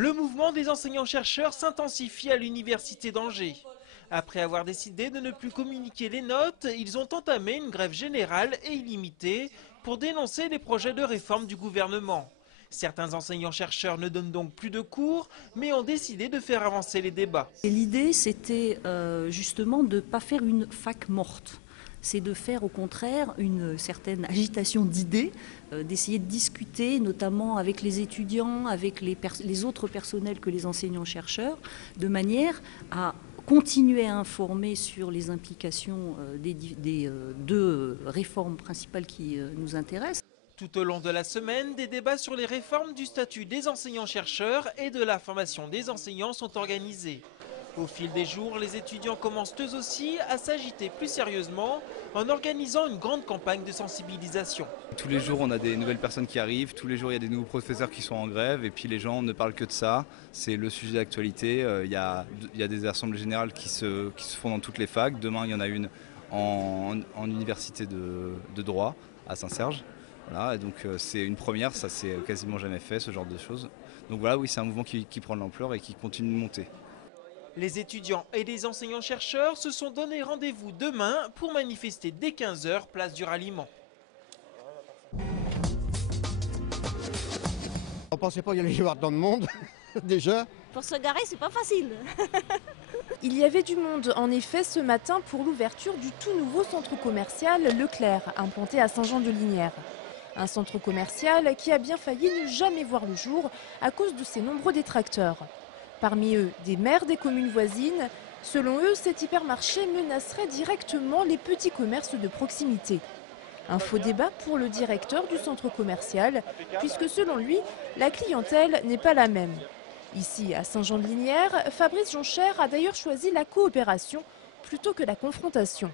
Le mouvement des enseignants-chercheurs s'intensifie à l'université d'Angers. Après avoir décidé de ne plus communiquer les notes, ils ont entamé une grève générale et illimitée pour dénoncer les projets de réforme du gouvernement. Certains enseignants-chercheurs ne donnent donc plus de cours, mais ont décidé de faire avancer les débats. L'idée, c'était justement de ne pas faire une fac morte. C'est de faire au contraire une certaine agitation d'idées, d'essayer de discuter notamment avec les étudiants, avec les autres personnels que les enseignants-chercheurs, de manière à continuer à informer sur les implications des deux réformes principales qui nous intéressent. Tout au long de la semaine, des débats sur les réformes du statut des enseignants-chercheurs et de la formation des enseignants sont organisés. Au fil des jours, les étudiants commencent eux aussi à s'agiter plus sérieusement en organisant une grande campagne de sensibilisation. Tous les jours, on a des nouvelles personnes qui arrivent, tous les jours, il y a des nouveaux professeurs qui sont en grève et puis les gens ne parlent que de ça. C'est le sujet d'actualité. Il y a des assemblées générales qui se font dans toutes les facs. Demain, il y en a une en université de droit à Saint-Serge. Voilà, et donc c'est une première, ça c'est quasiment jamais fait, ce genre de choses. Donc voilà, oui, c'est un mouvement qui prend de l'ampleur et qui continue de monter. Les étudiants et les enseignants-chercheurs se sont donné rendez-vous demain pour manifester dès 15 h, place du Ralliement. On ne pensait pas qu'il y allait y avoir tant de monde, déjà. Pour se garer, c'est pas facile. Il y avait du monde, en effet, ce matin pour l'ouverture du tout nouveau centre commercial Leclerc, implanté à Saint-Jean-de-Lignières. Un centre commercial qui a bien failli ne jamais voir le jour à cause de ses nombreux détracteurs. Parmi eux, des maires des communes voisines. Selon eux, cet hypermarché menacerait directement les petits commerces de proximité. Un faux débat pour le directeur du centre commercial, puisque selon lui, la clientèle n'est pas la même. Ici, à Saint-Jean-de-Lignières, Fabrice Jonchère a d'ailleurs choisi la coopération plutôt que la confrontation.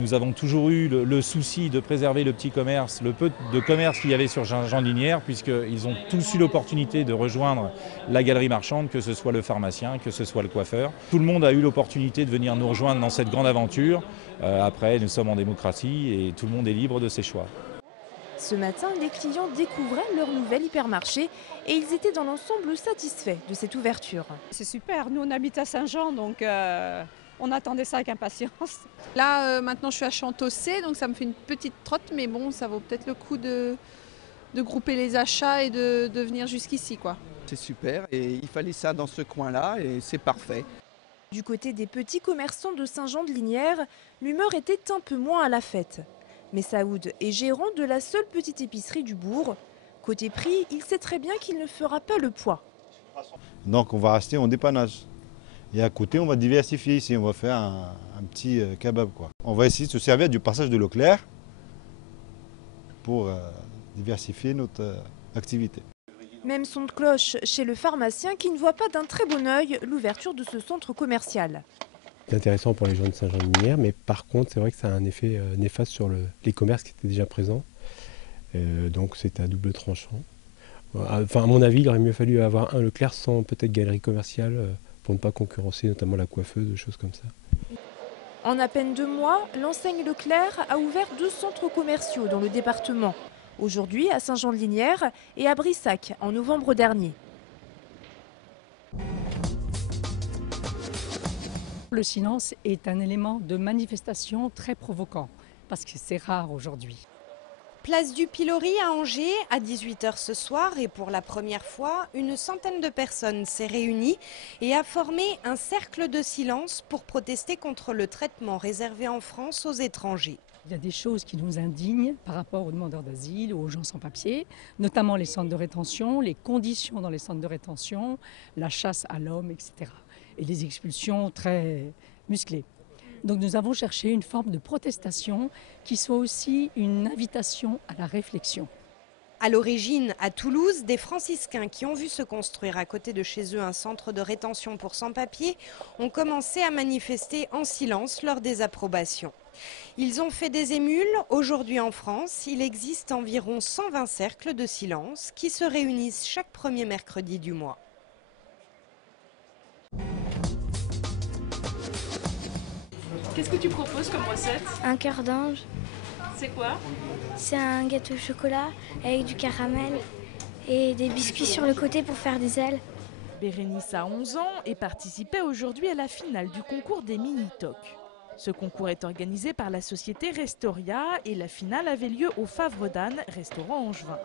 Nous avons toujours eu le souci de préserver le petit commerce, le peu de commerce qu'il y avait sur Saint-Jean-de-Lignières, puisqu'ils ont tous eu l'opportunité de rejoindre la galerie marchande, que ce soit le pharmacien, que ce soit le coiffeur. Tout le monde a eu l'opportunité de venir nous rejoindre dans cette grande aventure. Après, nous sommes en démocratie et tout le monde est libre de ses choix. Ce matin, les clients découvraient leur nouvel hypermarché et ils étaient dans l'ensemble satisfaits de cette ouverture. C'est super, nous on habite à Saint-Jean, donc on attendait ça avec impatience. Là, maintenant, je suis à Chantossé, donc ça me fait une petite trotte, mais bon, ça vaut peut-être le coup de grouper les achats et de venir jusqu'ici, quoi. C'est super et il fallait ça dans ce coin-là et c'est parfait. Du côté des petits commerçants de Saint-Jean-de-Lignières, l'humeur était un peu moins à la fête. Mais Saoud est gérant de la seule petite épicerie du bourg. Côté prix, il sait très bien qu'il ne fera pas le poids. Donc on va rester en dépannage. Et à côté, on va diversifier ici, on va faire un petit kebab, quoi. On va essayer de se servir du passage de Leclerc pour diversifier notre activité. Même son de cloche chez le pharmacien qui ne voit pas d'un très bon œil l'ouverture de ce centre commercial. C'est intéressant pour les gens de Saint-Jean-de-Lignières, mais par contre, c'est vrai que ça a un effet néfaste sur les commerces qui étaient déjà présents. Donc c'est à double tranchant. Enfin, à mon avis, il aurait mieux fallu avoir un Leclerc sans peut-être galerie commerciale pour ne pas concurrencer notamment la coiffeuse, des choses comme ça. En à peine 2 mois, l'enseigne Leclerc a ouvert 2 centres commerciaux dans le département. Aujourd'hui à Saint-Jean-de-Lignières et à Brissac en novembre dernier. Le silence est un élément de manifestation très provoquant, parce que c'est rare aujourd'hui. Place du Pilori à Angers, à 18 h ce soir, et pour la première fois, une centaine de personnes s'est réunie et a formé un cercle de silence pour protester contre le traitement réservé en France aux étrangers. Il y a des choses qui nous indignent par rapport aux demandeurs d'asile ou aux gens sans papier, notamment les centres de rétention, les conditions dans les centres de rétention, la chasse à l'homme, etc. Et les expulsions très musclées. Donc nous avons cherché une forme de protestation qui soit aussi une invitation à la réflexion. À l'origine, à Toulouse, des franciscains qui ont vu se construire à côté de chez eux un centre de rétention pour sans-papiers ont commencé à manifester en silence leur désapprobation. Ils ont fait des émules. Aujourd'hui en France, il existe environ 120 cercles de silence qui se réunissent chaque premier mercredi du mois. Qu'est-ce que tu proposes comme recette? Un cœur d'ange. C'est quoi? C'est un gâteau au chocolat avec du caramel et des biscuits sur le côté pour faire des ailes. Bérénice a 11 ans et participait aujourd'hui à la finale du concours des mini-tocs. Ce concours est organisé par la société Restoria et la finale avait lieu au Favre d'Anne, restaurant angevin.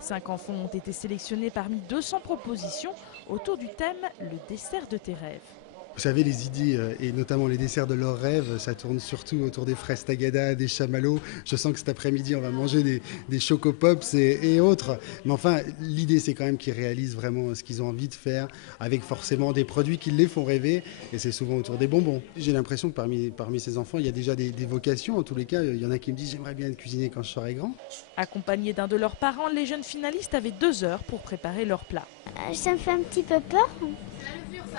5 enfants ont été sélectionnés parmi 200 propositions autour du thème « Le dessert de tes rêves ». Vous savez, les idées, et notamment les desserts de leurs rêves, ça tourne surtout autour des fraises tagada, des chamallows. Je sens que cet après-midi, on va manger des chocopops et autres. Mais enfin, l'idée, c'est quand même qu'ils réalisent vraiment ce qu'ils ont envie de faire, avec forcément des produits qui les font rêver. Et c'est souvent autour des bonbons. J'ai l'impression que parmi ces enfants, il y a déjà des vocations. En tous les cas, il y en a qui me disent « j'aimerais bien cuisiner quand je serai grand ». Accompagnés d'un de leurs parents, les jeunes finalistes avaient 2 heures pour préparer leur plat. Ça me fait un petit peu peur.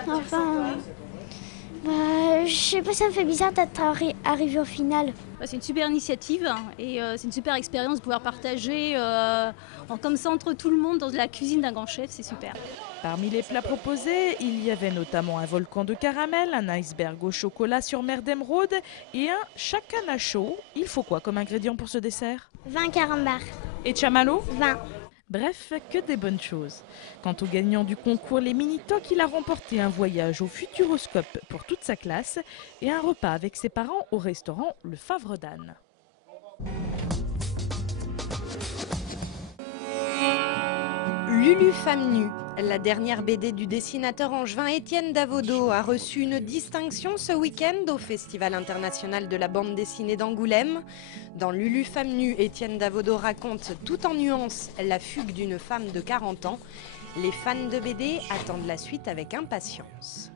Enfin... je sais pas, ça me fait bizarre d'être arrivé au final. C'est une super initiative et c'est une super expérience de pouvoir partager comme ça entre tout le monde dans la cuisine d'un grand chef, c'est super. Parmi les plats proposés, il y avait notamment un volcan de caramel, un iceberg au chocolat sur mer d'émeraude et un chacana chaud. Il faut quoi comme ingrédient pour ce dessert? 20 carambars. Et chamallow? 20. Bref, que des bonnes choses. Quant au gagnant du concours Les Mini-Tocs, il a remporté un voyage au Futuroscope pour toute sa classe et un repas avec ses parents au restaurant Le Favre d'Anne. Lulu Femme Nue, la dernière BD du dessinateur angevin Étienne Davodo, a reçu une distinction ce week-end au Festival international de la bande dessinée d'Angoulême. Dans Lulu Femme Nue, Étienne Davodo raconte tout en nuances la fugue d'une femme de 40 ans. Les fans de BD attendent la suite avec impatience.